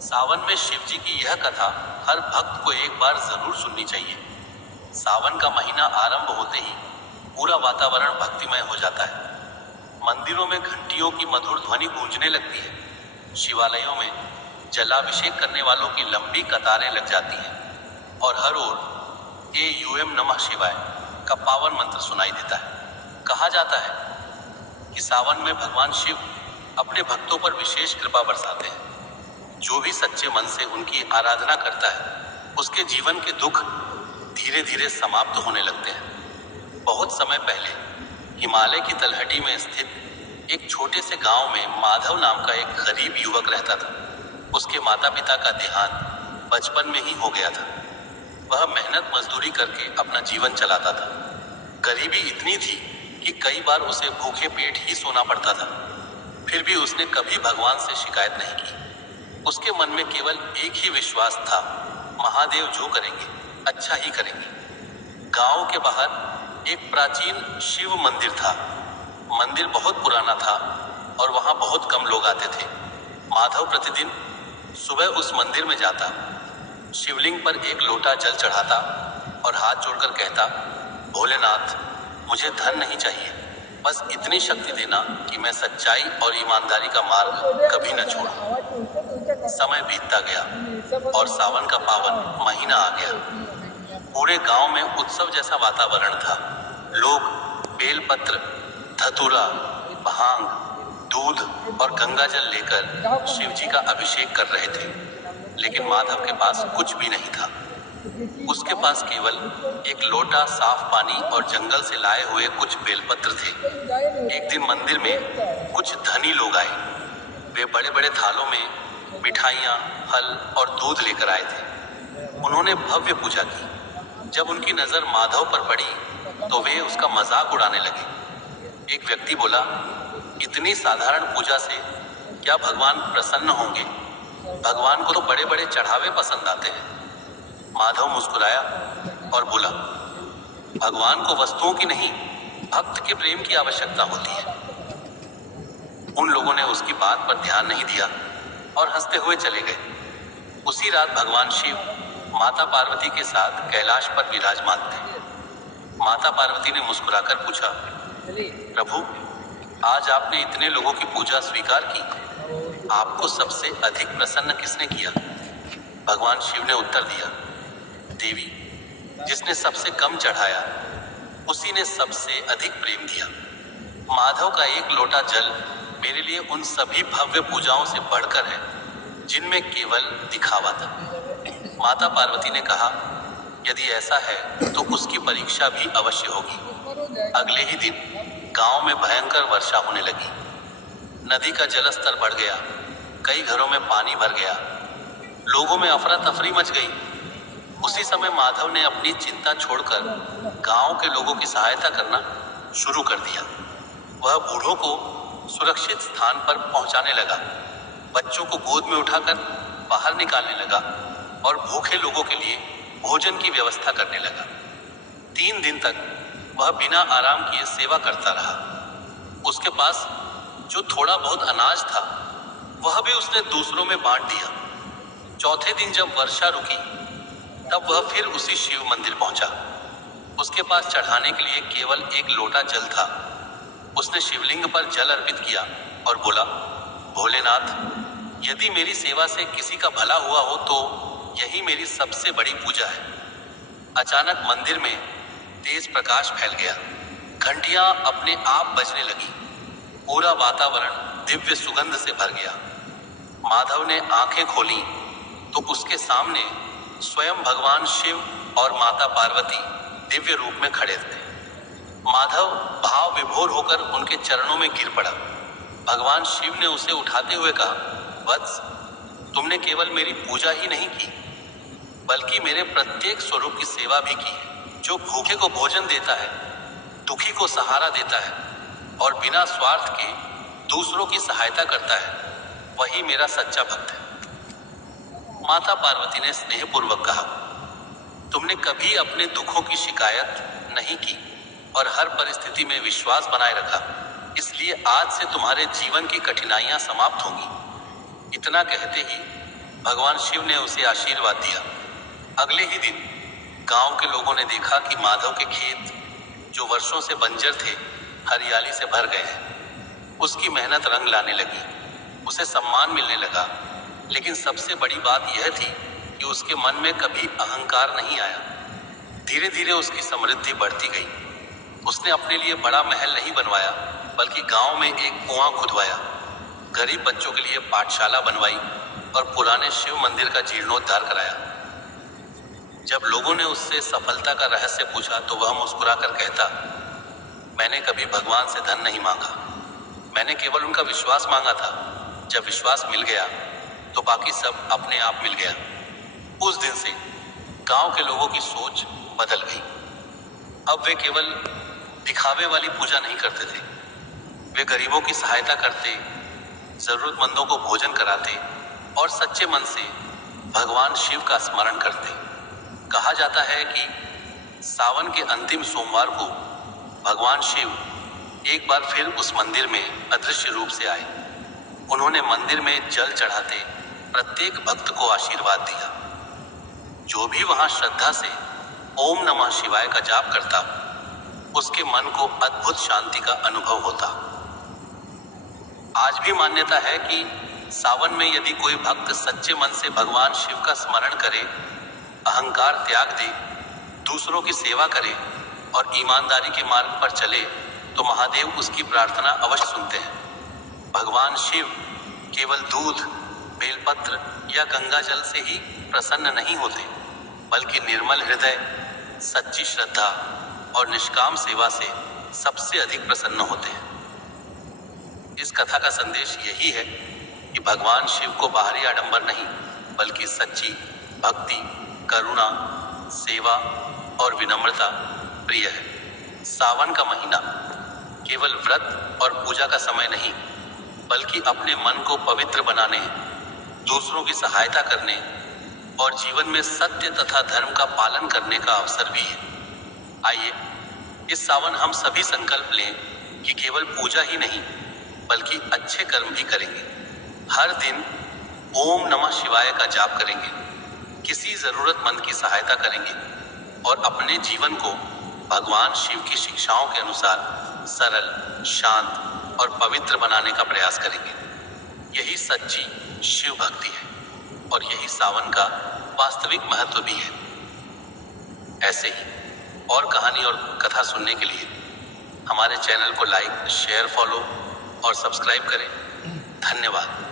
सावन में शिव जी की यह कथा हर भक्त को एक बार जरूर सुननी चाहिए। सावन का महीना आरंभ होते ही पूरा वातावरण भक्तिमय हो जाता है। मंदिरों में घंटियों की मधुर ध्वनि गूंजने लगती है। शिवालयों में जलाभिषेक करने वालों की लंबी कतारें लग जाती हैं और हर ओर एयूएम नमः शिवाय का पावन मंत्र सुनाई देता है। कहा जाता है कि सावन में भगवान शिव अपने भक्तों पर विशेष कृपा बरसाते हैं। जो भी सच्चे मन से उनकी आराधना करता है उसके जीवन के दुख धीरे धीरे समाप्त होने लगते हैं। बहुत समय पहले हिमालय की तलहटी में स्थित एक छोटे से गांव में माधव नाम का एक गरीब युवक रहता था। उसके माता पिता का देहांत बचपन में ही हो गया था। वह मेहनत मजदूरी करके अपना जीवन चलाता था। गरीबी इतनी थी कि कई बार उसे भूखे पेट ही सोना पड़ता था। फिर भी उसने कभी भगवान से शिकायत नहीं की। उसके मन में केवल एक ही विश्वास था, महादेव जो करेंगे अच्छा ही करेंगे। गांव के बाहर एक प्राचीन शिव मंदिर था। मंदिर बहुत पुराना था और वहां बहुत कम लोग आते थे। माधव प्रतिदिन सुबह उस मंदिर में जाता, शिवलिंग पर एक लोटा जल चढ़ाता और हाथ जोड़कर कहता, भोलेनाथ मुझे धन नहीं चाहिए, बस इतनी शक्ति देना कि मैं सच्चाई और ईमानदारी का मार्ग कभी न छोड़ूं। समय बीतता गया और सावन का पावन महीना आ गया। पूरे गांव में उत्सव जैसा वातावरण था। लोग बेलपत्र, धतूरा, भांग, दूध और गंगाजल लेकर शिव जी का अभिषेक कर रहे थे। लेकिन माधव के पास कुछ भी नहीं था। उसके पास केवल एक लोटा साफ पानी और जंगल से लाए हुए कुछ बेलपत्र थे। एक दिन मंदिर में कुछ धनी लोग आए। वे बड़े बड़े थालों में मिठाइयाँ, फल और दूध लेकर आए थे। उन्होंने भव्य पूजा की। जब उनकी नजर माधव पर पड़ी तो वे उसका मजाक उड़ाने लगे। एक व्यक्ति बोला, इतनी साधारण पूजा से क्या भगवान प्रसन्न होंगे? भगवान को तो बड़े बड़े चढ़ावे पसंद आते हैं। माधव मुस्कुराया और बोला, भगवान को वस्तुओं की नहीं, भक्त के प्रेम की आवश्यकता होती है। उन लोगों ने उसकी बात पर ध्यान नहीं दिया और हंसते हुए चले गए। उसी रात भगवान शिव माता पार्वती के साथ कैलाश पर विराजमान थे। माता पार्वती ने मुस्कुराकर पूछा, प्रभु आज आपने इतने लोगों की पूजा स्वीकार की, आपको सबसे अधिक प्रसन्न किसने किया? भगवान शिव ने उत्तर दिया, देवी, जिसने सबसे कम चढ़ाया उसी ने सबसे अधिक प्रेम दिया। माधव का एक लोटा जल मेरे लिए उन सभी भव्य पूजाओं से बढ़कर है जिनमें केवल दिखावा था। माता पार्वती ने कहा, यदि ऐसा है तो उसकी परीक्षा भी अवश्य होगी। अगले ही दिन गांव में भयंकर वर्षा होने लगी। नदी का जलस्तर बढ़ गया। कई घरों में पानी भर गया। लोगों में अफरा तफरी मच गई। उसी समय माधव ने अपनी चिंता छोड़कर गांव के लोगों की सहायता करना शुरू कर दिया। वह बूढ़ों को सुरक्षित स्थान पर पहुंचाने लगा, बच्चों को गोद में उठाकर बाहर निकालने लगा और भूखे लोगों के लिए भोजन की व्यवस्था करने लगा। 3 दिन तक वह बिना आराम किए सेवा करता रहा। उसके पास जो थोड़ा बहुत अनाज था वह भी उसने दूसरों में बांट दिया। चौथे दिन जब वर्षा रुकी तब वह फिर उसी शिव मंदिर पहुंचा। उसके पास चढ़ाने के लिए केवल एक लोटा जल था। उसने शिवलिंग पर जल अर्पित किया और बोला, भोलेनाथ, यदि मेरी सेवा से किसी का भला हुआ हो तो यही मेरी सबसे बड़ी पूजा है। अचानक मंदिर में तेज प्रकाश फैल गया। घंटियां अपने आप बजने लगी। पूरा वातावरण दिव्य सुगंध से भर गया। माधव ने आंखें खोली तो उसके सामने स्वयं भगवान शिव और माता पार्वती दिव्य रूप में खड़े थे। माधव भाव विभोर होकर उनके चरणों में गिर पड़ा। भगवान शिव ने उसे उठाते हुए कहा, वत्स, तुमने केवल मेरी पूजा ही नहीं की बल्कि मेरे प्रत्येक स्वरूप की सेवा भी की है। जो भूखे को भोजन देता है, दुखी को सहारा देता है और बिना स्वार्थ के दूसरों की सहायता करता है, वही मेरा सच्चा भक्त है। माता पार्वती ने स्नेहपूर्वक कहा, तुमने कभी अपने दुखों की शिकायत नहीं की और हर परिस्थिति में विश्वास बनाए रखा, इसलिए आज से तुम्हारे जीवन की कठिनाइयां समाप्त होंगी। इतना कहते ही भगवान शिव ने उसे आशीर्वाद दिया। अगले ही दिन गांव के लोगों ने देखा कि माधव के खेत, जो वर्षों से बंजर थे, हरियाली से भर गए हैं। उसकी मेहनत रंग लाने लगी, उसे सम्मान मिलने लगा। लेकिन सबसे बड़ी बात यह थी कि उसके मन में कभी अहंकार नहीं आया। धीरे धीरे उसकी समृद्धि बढ़ती गई। उसने अपने लिए बड़ा महल नहीं बनवाया, बल्कि गांव में एक कुआं खुदवाया, गरीब बच्चों के लिए पाठशाला बनवाई और पुराने शिव मंदिर का जीर्णोद्धार कराया। जब लोगों ने उससे सफलता का रहस्य पूछा तो वह मुस्कुराकर कहता, मैंने कभी भगवान से धन नहीं मांगा, मैंने केवल उनका विश्वास मांगा था। जब विश्वास मिल गया तो बाकी सब अपने आप मिल गया। उस दिन से गांव के लोगों की सोच बदल गई। अब वे केवल दिखावे वाली पूजा नहीं करते थे, वे गरीबों की सहायता करते, जरूरतमंदों को भोजन कराते और सच्चे मन से भगवान शिव का स्मरण करते। कहा जाता है कि सावन के अंतिम सोमवार को भगवान शिव एक बार फिर उस मंदिर में अदृश्य रूप से आए। उन्होंने मंदिर में जल चढ़ाते प्रत्येक भक्त को आशीर्वाद दिया। जो भी वहां श्रद्धा से ओम नमः शिवाय का जाप करता, उसके मन को अद्भुत शांति का अनुभव होता। आज भी मान्यता है कि सावन में यदि कोई भक्त सच्चे मन से भगवान शिव का स्मरण करे, अहंकार त्याग दे, दूसरों की सेवा करे और ईमानदारी के मार्ग पर चले, तो महादेव उसकी प्रार्थना अवश्य सुनते हैं। भगवान शिव केवल दूध, बेलपत्र या गंगा जल से ही प्रसन्न नहीं होते, बल्कि निर्मल हृदय, सच्ची श्रद्धा और निष्काम सेवा से सबसे अधिक प्रसन्न होते हैं। इस कथा का संदेश यही है कि भगवान शिव को बाहरी आडंबर नहीं, बल्कि सच्ची भक्ति, करुणा, सेवा और विनम्रता प्रिय है। सावन का महीना केवल व्रत और पूजा का समय नहीं, बल्कि अपने मन को पवित्र बनाने, दूसरों की सहायता करने और जीवन में सत्य तथा धर्म का पालन करने का अवसर भी है। आइए इस सावन हम सभी संकल्प लें कि केवल पूजा ही नहीं, बल्कि अच्छे कर्म भी करेंगे। हर दिन ओम नमः शिवाय का जाप करेंगे, किसी जरूरतमंद की सहायता करेंगे और अपने जीवन को भगवान शिव की शिक्षाओं के अनुसार सरल, शांत और पवित्र बनाने का प्रयास करेंगे। यही सच्ची शिव भक्ति है और यही सावन का वास्तविक महत्व भी है। ऐसे ही और कहानी और कथा सुनने के लिए हमारे चैनल को लाइक, शेयर, फॉलो और सब्सक्राइब करें। धन्यवाद।